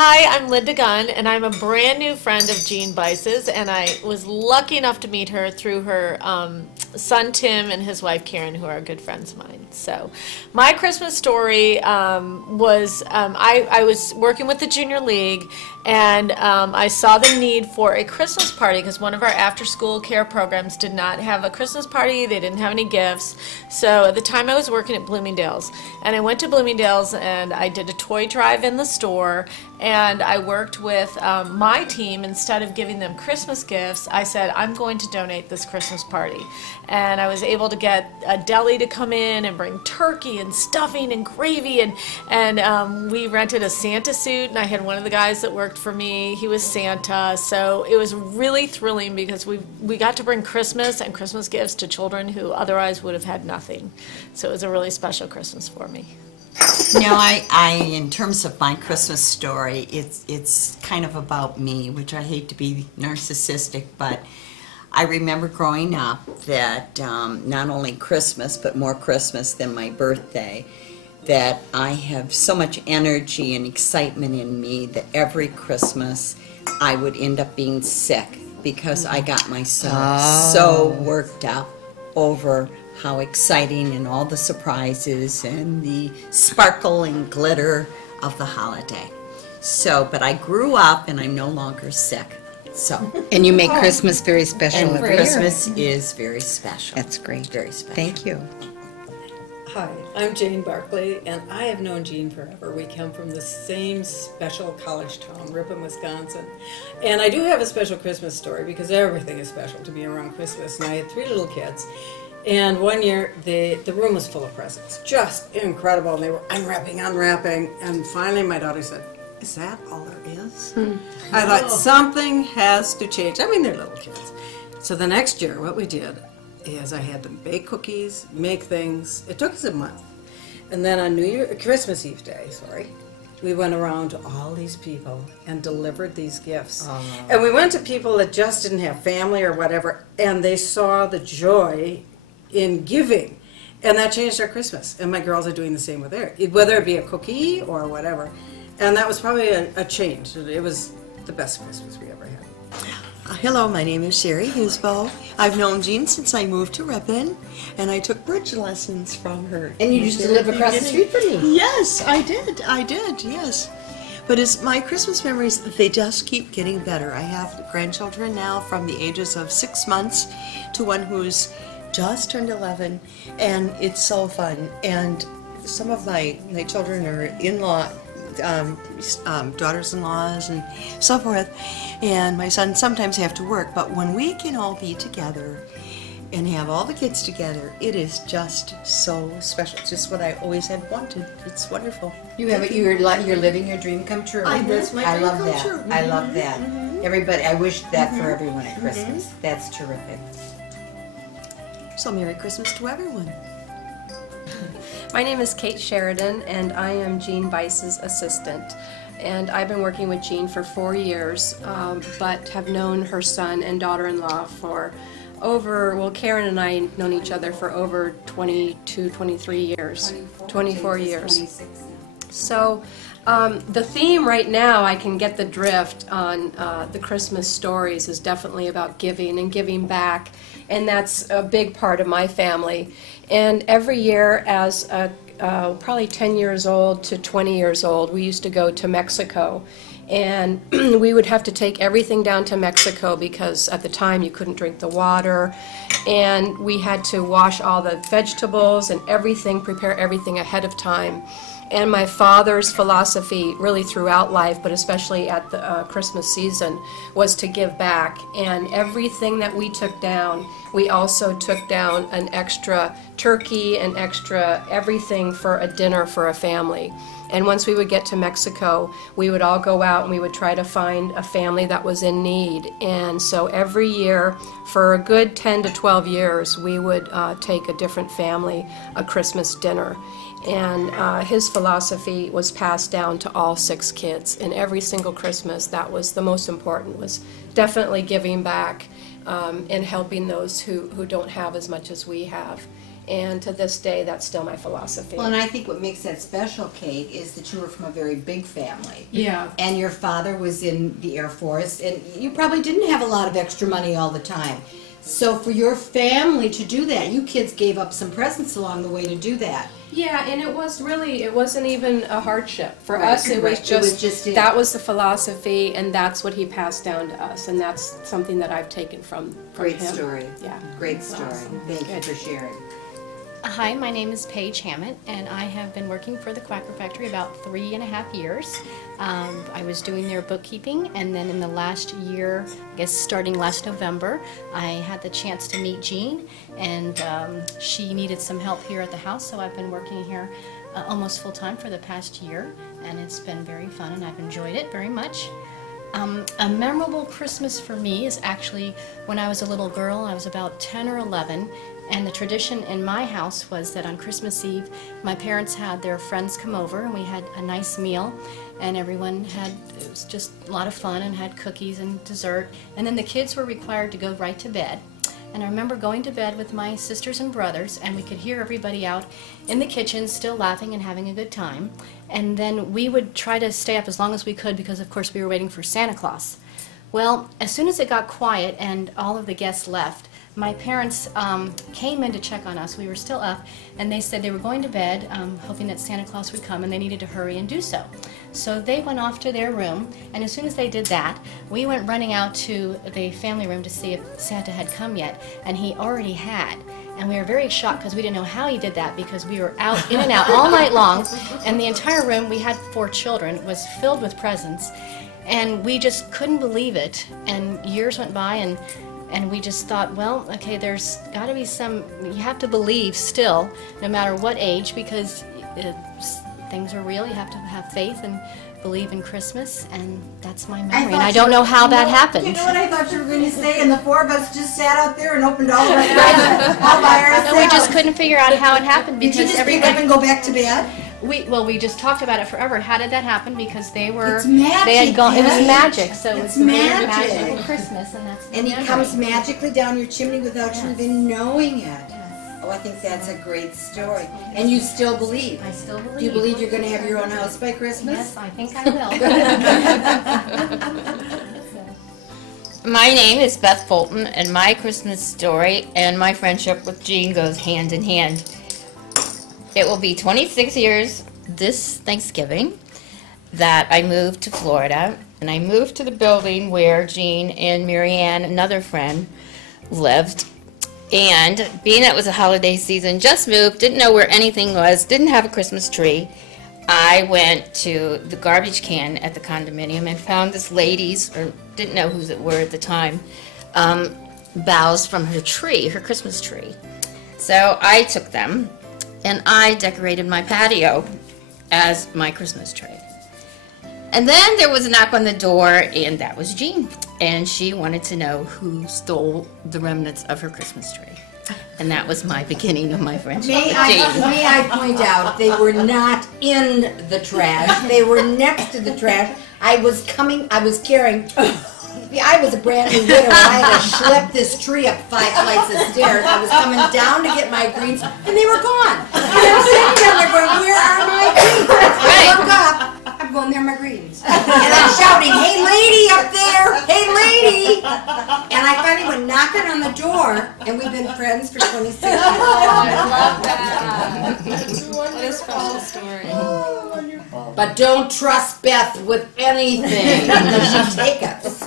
Hi, I'm Linda Gunn, and I'm a brand new friend of Jeanne Bice's, and I was lucky enough to meet her through her son Tim and his wife Karen, who are good friends of mine. So my Christmas story was I was working with the Junior League, and I saw the need for a Christmas party because one of our after-school care programs did not have a Christmas party. They didn't have any gifts. So at the time I was working at Bloomingdale's, and I went to Bloomingdale's and I did a toy drive in the store, and I worked with my team. Instead of giving them Christmas gifts, I said, I'm going to donate this Christmas party. And I was able to get a deli to come in and bring turkey and stuffing and gravy, and we rented a Santa suit, and I had one of the guys that worked for me, he was Santa. So it was really thrilling because we got to bring Christmas and Christmas gifts to children who otherwise would have had nothing. So it was a really special Christmas for me. You know, I in terms of my Christmas story, it's kind of about me, which I hate to be narcissistic, but I remember growing up that not only Christmas, but more Christmas than my birthday, that I have so much energy and excitement in me that every Christmas I would end up being sick because I got myself so worked up over how exciting and all the surprises and the sparkle and glitter of the holiday. So, but I grew up and I'm no longer sick. So. And you make Christmas very special And every Christmas is very special. That's great. Very special. Thank you. Hi, I'm Jane Barkley, and I have known Jeanne forever. We come from the same special college town, Ripon, Wisconsin. And I do have a special Christmas story because everything is special to me around Christmas. And I had 3 little kids. And one year, the room was full of presents. Just incredible. And they were unwrapping. And finally, my daughter said, "Is that all there is?" I thought, something has to change. I mean, they're little kids. So the next year, what we did is I had them bake cookies, make things. It took us a month. And then on Christmas Eve day, we went around to all these people and delivered these gifts. And we went to people that just didn't have family or whatever, and they saw the joy in giving. And that changed our Christmas. And my girls are doing the same with theirs, whether it be a cookie or whatever. And that was probably a change. It was the best Christmas we ever had. Hello, my name is Sherry Husbo. I've known Jeanne since I moved to Ripon, and I took bridge lessons from her. And you used to live across the street from me. Yes, I did, yes. But it's my Christmas memories, they just keep getting better. I have grandchildren now from the ages of 6 months to one who's just turned 11, and it's so fun. And some of my children are in-law, daughters-in-laws and so forth, and my sons sometimes have to work, but when we can all be together and have all the kids together, it is just so special. It's just what I always had wanted. It's wonderful. You're living your dream come true. That's my dream love come that. true. I love that. Everybody, I wish that for everyone at Christmas. That's terrific. So Merry Christmas to everyone. My name is Kate Sheridan, and I am Jeanne Bice's assistant. And I've been working with Jeanne for 4 years, but have known her son and daughter-in-law for Karen and I have known each other for over 22, 23 years. 24 years. 26. So the theme right now, I can get the drift on the Christmas stories, is definitely about giving and giving back, and that's a big part of my family. And every year, as probably 10 years old to 20 years old, we used to go to Mexico, and we would have to take everything down to Mexico because at the time you couldn't drink the water, and we had to wash all the vegetables and everything, prepare everything ahead of time. And my father's philosophy really throughout life, but especially at the Christmas season, was to give back. And everything that we took down, we also took down an extra turkey and extra everything for a dinner for a family. And once we would get to Mexico, we would all go out and we would try to find a family that was in need. And so every year, for a good 10 to 12 years, we would take a different family a Christmas dinner. And his philosophy was passed down to all 6 kids. And every single Christmas, that was the most important, was definitely giving back and helping those who don't have as much as we have. and to this day, that's still my philosophy. Well, and I think what makes that special, Kate, is that you were from a very big family. Yeah. And your father was in the Air Force, and you probably didn't have a lot of extra money all the time. So for your family to do that, you kids gave up some presents along the way to do that. Yeah, and it wasn't even a hardship. For Right, us, it was right. just, It was just it. that was the philosophy, and that's what he passed down to us, and that's something that I've taken from Great him. story. Yeah. Great story. Thank you for sharing. Hi, my name is Paige Hammett, and I have been working for the Quacker Factory about 3.5 years. I was doing their bookkeeping, and then in the last year, I guess starting last November, I had the chance to meet Jeanne, and she needed some help here at the house, so I've been working here almost full-time for the past year, and it's been very fun, and I've enjoyed it very much. A memorable Christmas for me is actually when I was a little girl. I was about 10 or 11, and the tradition in my house was that on Christmas Eve, my parents had their friends come over, and we had a nice meal, and everyone had, it was just a lot of fun, and had cookies and dessert, and then the kids were required to go right to bed. And I remember going to bed with my sisters and brothers, and we could hear everybody out in the kitchen still laughing and having a good time. And then we would try to stay up as long as we could because, of course, we were waiting for Santa Claus. Well, as soon as it got quiet and all of the guests left, my parents came in to check on us. We were still up, and they said they were going to bed, hoping that Santa Claus would come, and they needed to hurry and do so. So they went off to their room, and as soon as they did that, we went running out to the family room to see if Santa had come yet, and he already had. And we were very shocked because we didn't know how he did that, because we were out, in and out all night long, and the entire room, we had 4 children, was filled with presents, and we just couldn't believe it. And years went by, and we just thought, well, okay, there's got to be some, you have to believe still, no matter what age, because things are real. You have to have faith and believe in Christmas, and that's my memory. And I don't know how that happened. You know what I thought you were going to say? And the 4 of us just sat out there and opened all of our presents all by ourselves. And we just couldn't figure out how it happened, Did because you just pick up and go back to bed? we just talked about it forever. How did that happen? Because they were, It's magic, they had gone, it was right? magic, so It's it was magic. magical Christmas, and that's the And he memory. comes magically down your chimney without you Yes. even knowing it. Yes. Oh, I think that's a great story. And you still believe? I still believe. Do you believe you're going to have your own house by Christmas? Yes, I think I will. My name is Beth Fulton, and my Christmas story and my friendship with Jeanne goes hand in hand. It will be 26 years this Thanksgiving that I moved to Florida, and I moved to the building where Jeanne and Marianne, another friend, lived. And being that it was a holiday season, just moved, didn't know where anything was, didn't have a Christmas tree, I went to the garbage can at the condominium and found this lady's, or didn't know whose it were at the time, boughs from her tree, her Christmas tree. So I took them and I decorated my patio as my Christmas tree. And then there was a knock on the door, and that was Jeanne. And she wanted to know who stole the remnants of her Christmas tree. And that was my beginning of my friendship with Jeanne. May I point out, they were not in the trash. They were next to the trash. I was carrying, I was a brand new widow. I had to schlep this tree up 5 flights of stairs. I was coming down to get my greens, and they were gone. And I'm sitting down there going, where are my greens? I look up, I'm going, there are my greens. And I'm shouting, hey lady up there, hey lady. And I finally went knocking on the door, and we've been friends for 26 years. I love that. What a special story. But don't trust Beth with anything, because she'll take us.